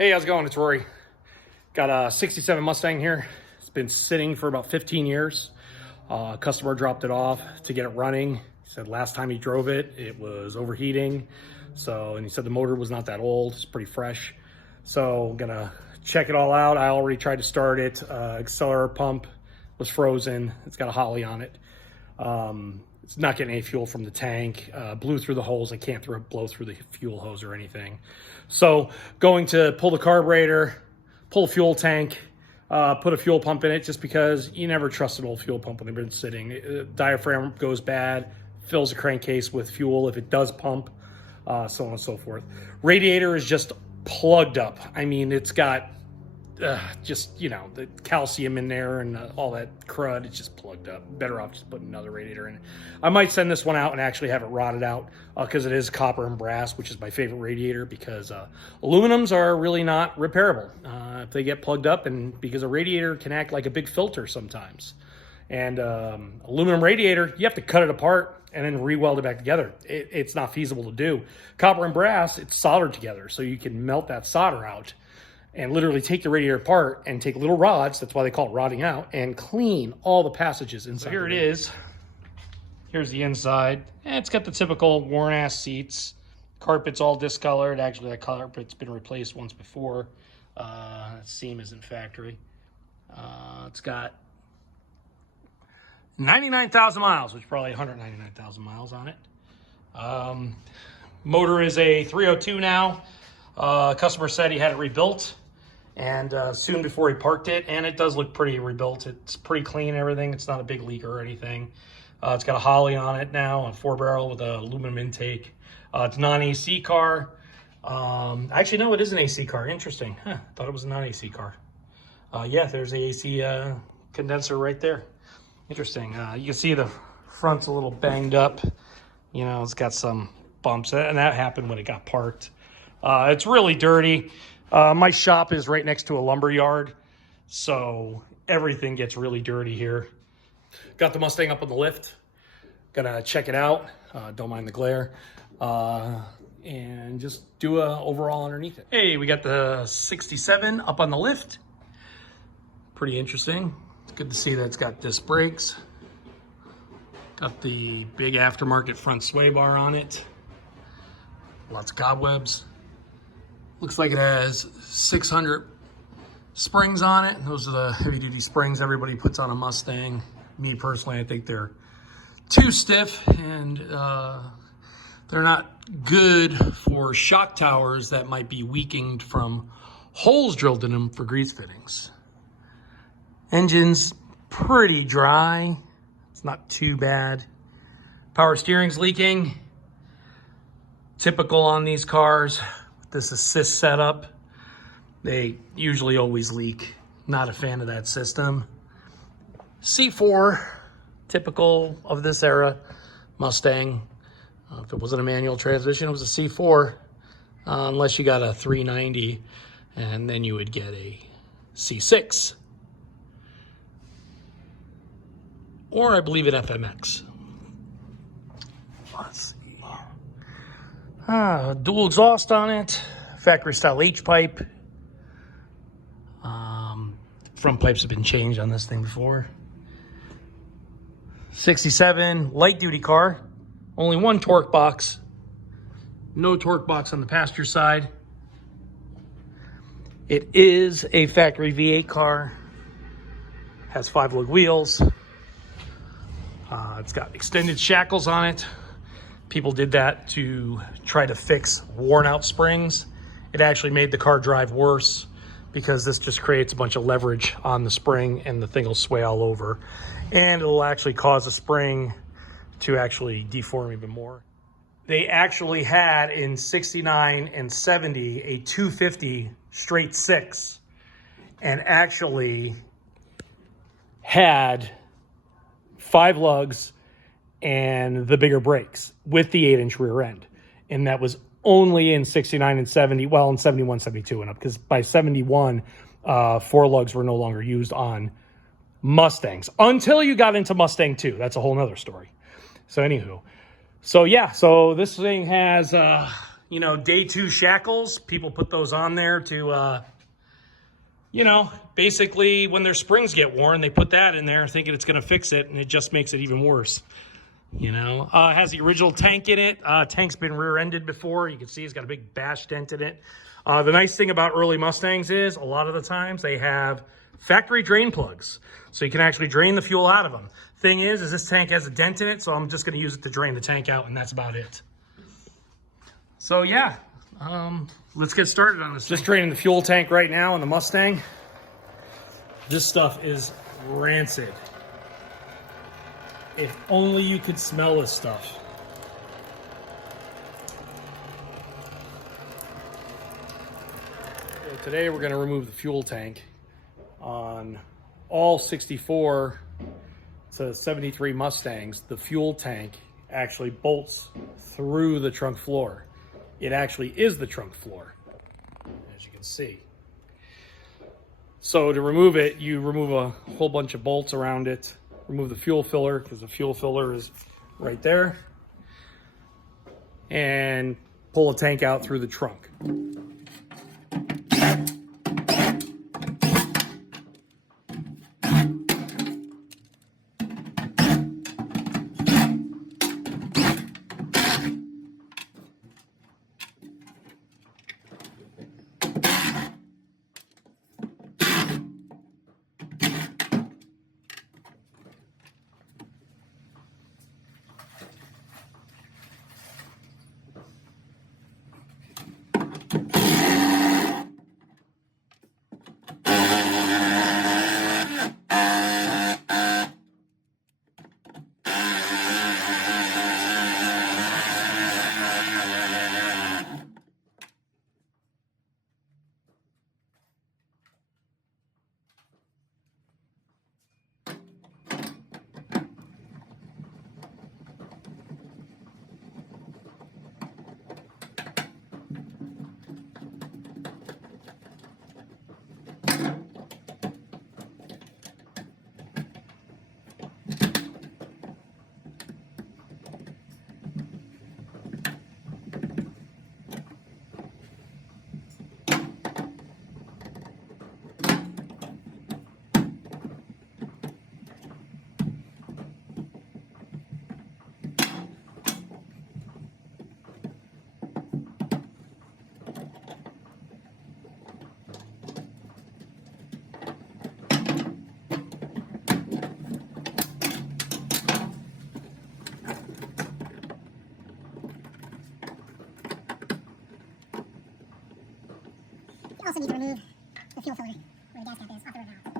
Hey, how's it going? It's Rory. Got a 67 Mustang here. It's been sitting for about 15 years. A customer dropped it off to get it running. He said last time he drove it, it was overheating. And he said the motor was not that old, it's pretty fresh. So I'm gonna check it all out. I already tried to start it. Accelerator pump was frozen. It's got a Holly on it. It's not getting any fuel from the tank. Blew through the holes. I can't blow through the fuel hose or anything. So going to pull the carburetor, pull a fuel tank, put a fuel pump in it, just because you never trust an old fuel pump when they've been sitting. Diaphragm goes bad, fills the crankcase with fuel if it does pump, so on and so forth. Radiator is just plugged up. I mean, it's got just, the calcium in there and all that crud. It's just plugged up. Better off just putting another radiator in it. I might send this one out and actually have it rotted out because it is copper and brass, which is my favorite radiator, because aluminums are really not repairable if they get plugged up, and because a radiator can act like a big filter sometimes. And aluminum radiator, you have to cut it apart and then re-weld it back together. It's not feasible to do. Copper and brass, it's soldered together, so you can melt that solder out and literally take the radiator apart and take little rods, that's why they call it rotting out, and clean all the passages inside. So here it is. Here's the inside. And it's got the typical worn ass seats. Carpet's all discolored. Actually, that carpet's been replaced once before. That seam isn't factory. It's got 99,000 miles, which is probably 199,000 miles on it. Motor is a 302 now. Customer said he had it rebuilt, and soon before he parked it, and it does look pretty rebuilt. It's pretty clean, everything. It's not a big leak or anything. It's got a Holly on it now, a 4-barrel with an aluminum intake. It's a non-AC car. Actually, no, it is an AC car. Interesting. Thought it was a non-AC car. Yeah, there's the AC condenser right there. Interesting. You can see the front's a little banged up. It's got some bumps, and that happened when it got parked. It's really dirty. My shop is right next to a lumber yard, so everything gets really dirty here. Got the Mustang up on the lift. Gonna check it out. Don't mind the glare. And just do a overall underneath it. Hey, we got the 67 up on the lift. Pretty interesting. It's good to see that it's got disc brakes. Got the big aftermarket front sway bar on it. Lots of cobwebs. Looks like it has 600 springs on it. Those are the heavy-duty springs everybody puts on a Mustang. Me personally, I think they're too stiff, and they're not good for shock towers that might be weakened from holes drilled in them for grease fittings. Engine's pretty dry. It's not too bad. Power steering's leaking. Typical on these cars. This assist setup, they usually always leak. Not a fan of that system. C4, typical of this era Mustang. If it wasn't a manual transmission, it was a C4, unless you got a 390, and then you would get a C6. Or I believe an FMX. Let's see. Dual exhaust on it, factory style H-pipe. Front pipes have been changed on this thing before. 67 light duty car, only one torque box. No torque box on the passenger side. It is a factory V8 car. Has 5-lug wheels. It's got extended shackles on it. People did that to try to fix worn out springs. It actually made the car drive worse, because this just creates a bunch of leverage on the spring and the thing will sway all over. And it'll actually cause the spring to actually deform even more. They actually had in 69 and 70 a 250 straight 6, and actually had 5 lugs and the bigger brakes with the 8-inch rear end. And that was only in 69 and 70, well, in 71, 72 and up, because by 71, 4 lugs were no longer used on Mustangs until you got into Mustang 2. That's a whole nother story. So anywho, so yeah, so this thing has, you know, day 2 shackles. People put those on there to, you know, basically when their springs get worn, they put that in there thinking it's going to fix it, and it just makes it even worse. You know, it has the original tank in it. Tank's been rear-ended before. You can see it's got a big bash dent in it. The nice thing about early Mustangs is a lot of the times they have factory drain plugs, so you can actually drain the fuel out of them. Thing is this tank has a dent in it, so I'm just going to use it to drain the tank out, and that's about it. So yeah, let's get started on this. Just draining the fuel tank right now in the Mustang. This stuff is rancid. If only you could smell this stuff. So today we're going to remove the fuel tank on all 64 to 73 Mustangs. The fuel tank actually bolts through the trunk floor. It actually is the trunk floor, as you can see. So to remove it, you remove a whole bunch of bolts around it. Remove the fuel filler, because the fuel filler is right there, and pull the tank out through the trunk. You also need to remove the fuel filler where the gas cap is off the rear valve.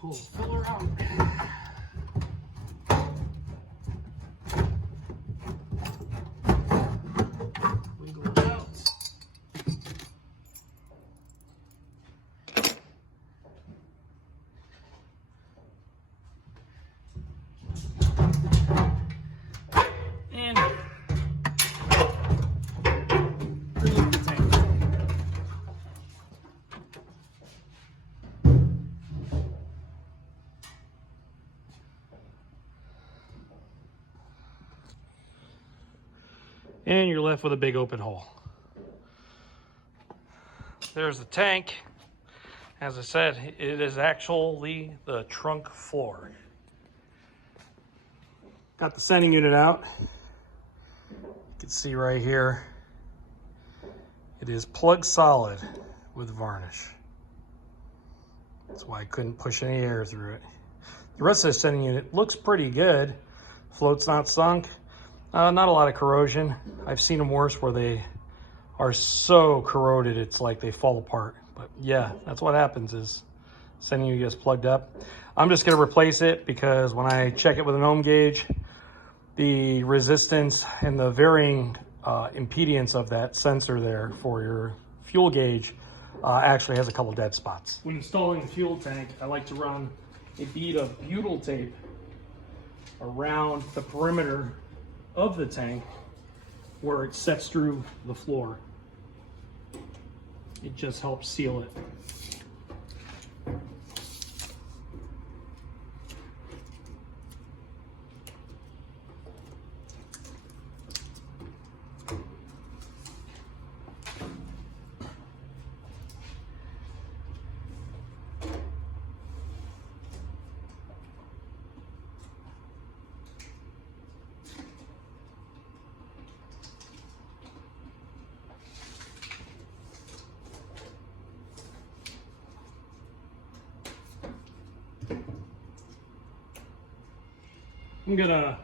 Pull the filler out. Wiggle it out. And remove the tank. And you're left with a big open hole. There's the tank. As I said, it is actually the trunk floor. Got the sending unit out. You can see right here, it is plug solid with varnish. That's why I couldn't push any air through it. The rest of the sending unit looks pretty good. Float's not sunk. Not a lot of corrosion. I've seen them worse where they are so corroded it's like they fall apart. But yeah, that's what happens is sending you gets plugged up. I'm just gonna replace it because when I check it with an ohm gauge, the resistance and the varying impedance of that sensor there for your fuel gauge actually has a couple dead spots. When installing the fuel tank, I like to run a bead of butyl tape around the perimeter of the tank where it sets through the floor. It just helps seal it. I'm gonna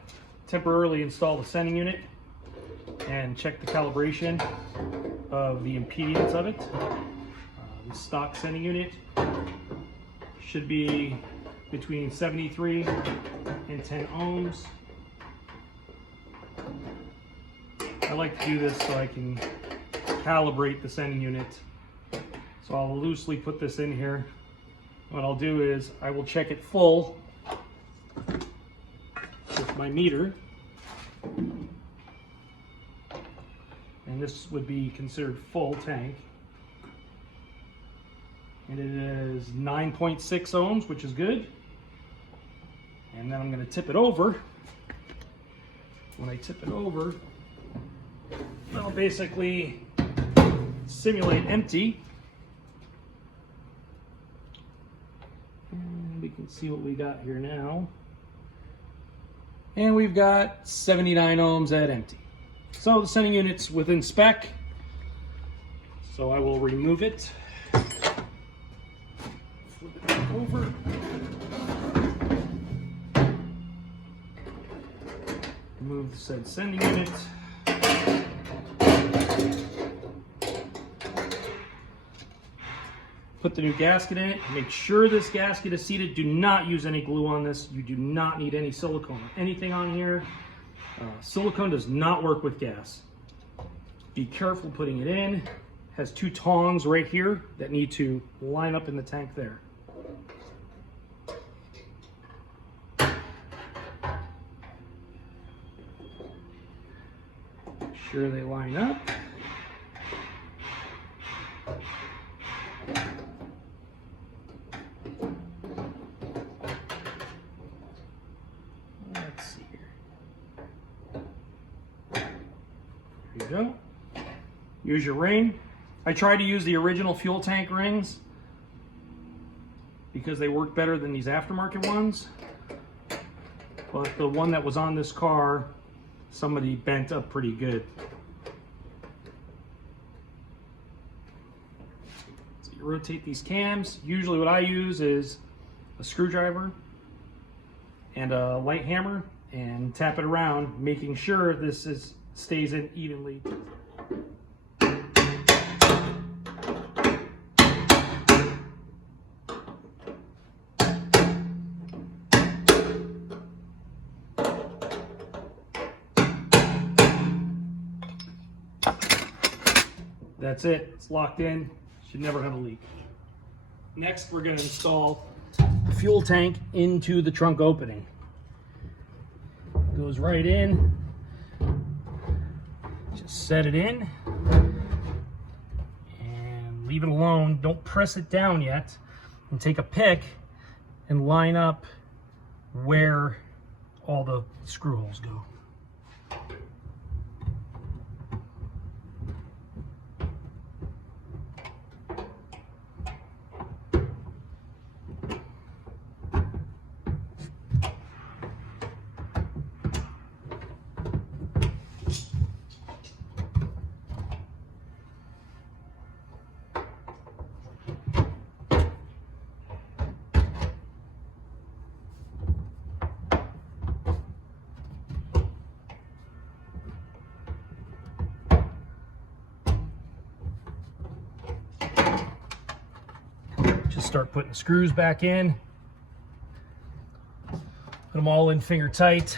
temporarily install the sending unit and check the calibration of the impedance of it. The stock sending unit should be between 73 and 10 ohms. I like to do this so I can calibrate the sending unit. So I'll loosely put this in here. What I'll do is I will check it full with my meter, and this would be considered full tank, and it is 9.6 ohms, which is good. And then I'm going to tip it over. When I tip it over, I'll basically simulate empty, and we can see what we got here now. And we've got 79 ohms at empty. So the sending unit's within spec. So I will remove it. Flip it back over. Remove the said sending unit. Put the new gasket in it. Make sure this gasket is seated. Do not use any glue on this. You do not need any silicone or anything on here. Silicone does not work with gas. Be careful putting it in. It has two tongs right here that need to line up in the tank there. Make sure they line up. There you go. Use your ring. I tried to use the original fuel tank rings because they work better than these aftermarket ones. But the one that was on this car, somebody bent up pretty good. So you rotate these cams. Usually what I use is a screwdriver and a light hammer and tap it around, making sure this stays in evenly. That's it, it's locked in, should never have a leak. Next, we're going to install the fuel tank into the trunk opening. Goes right in. Just set it in and leave it alone. Don't press it down yet. And take a pick and line up where all the screw holes go. start putting the screws back in. Put them all in finger tight.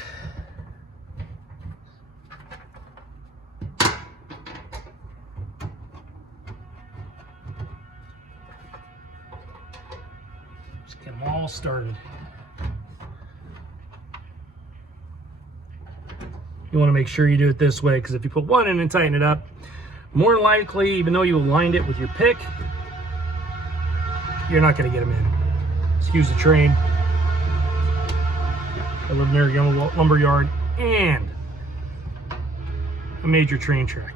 Just get them all started. You want to make sure you do it this way, because if you put one in and tighten it up, more than likely, even though you aligned it with your pick, you're not going to get them in. Excuse the train. I live near a young lumber yard and a major train track.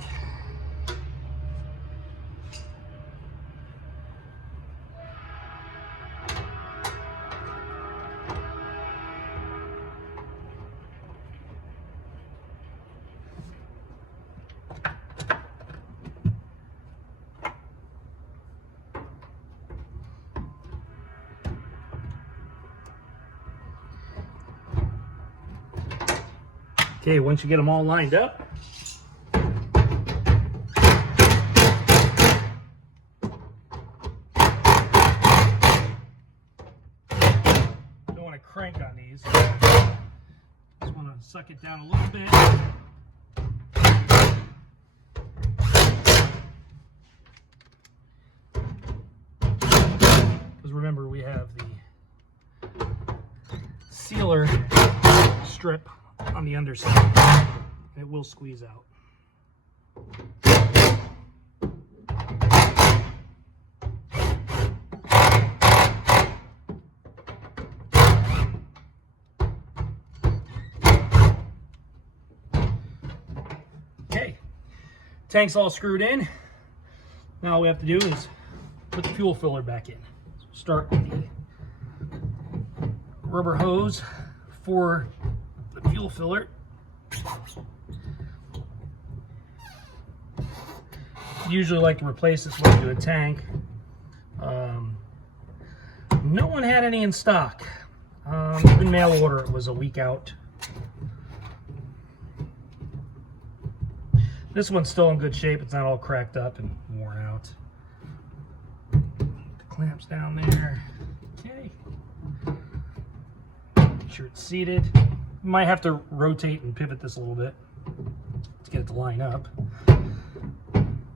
Okay, once you get them all lined up, don't want to crank on these. Just want to suck it down a little bit. Because remember, we have the sealer strip on the underside. It will squeeze out. Okay, tank's all screwed in. Now all we have to do is put the fuel filler back in. So start with the rubber hose for the fuel filler. Usually like to replace this when you do a tank. No one had any in stock. In mail order, it was a week out. This one's still in good shape. It's not all cracked up and worn out. Put the clamps down there. Okay. Make sure it's seated. You might have to rotate and pivot this a little bit to get it to line up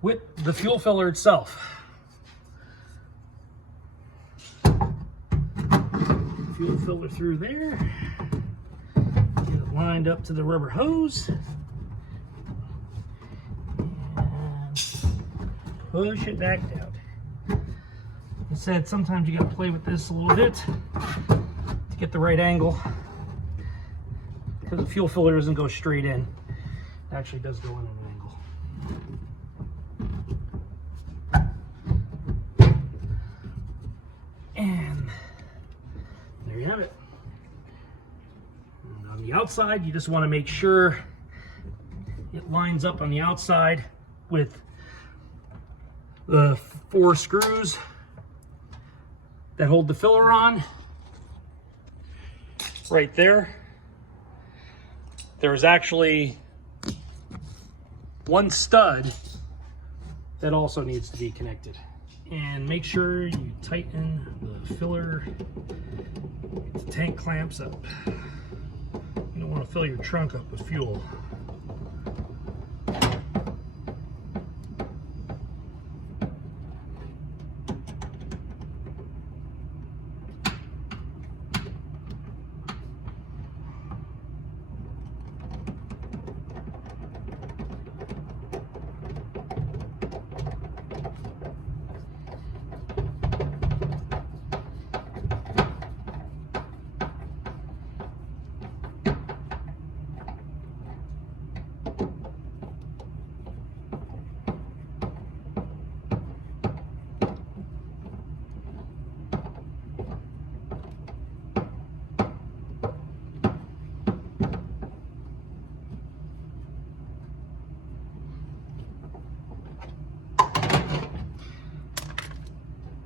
with the fuel filler itself. Fuel filler through there. Get it lined up to the rubber hose. And push it back down. Like I said, sometimes you got to play with this a little bit to get the right angle, because the fuel filler doesn't go straight in. It actually does go in at an angle. And there you have it. And on the outside, you just want to make sure it lines up on the outside with the 4 screws that hold the filler on. Right there. There's actually one stud that also needs to be connected. And make sure you tighten the filler, get the tank clamps up. You don't want to fill your trunk up with fuel.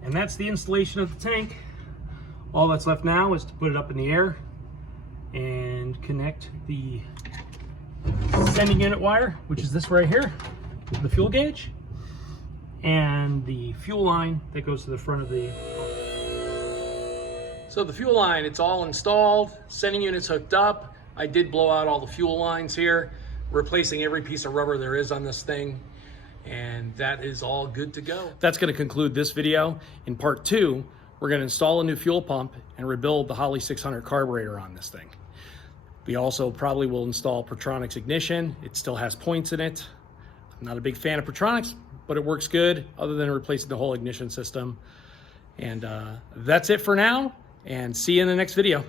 And that's the installation of the tank. All that's left now is to put it up in the air and connect the sending unit wire, which is this right here, the fuel gauge, and the fuel line that goes to the front of the So the fuel line, it's all installed, sending units hooked up. I did blow out all the fuel lines here, replacing every piece of rubber there is on this thing, and that is all good to go. That's going to conclude this video. In part 2, we're going to install a new fuel pump and rebuild the Holley 600 carburetor on this thing. We also probably will install Pertronix ignition. It still has points in it. I'm not a big fan of Pertronix, but it works good other than replacing the whole ignition system. And that's it for now, and see you in the next video.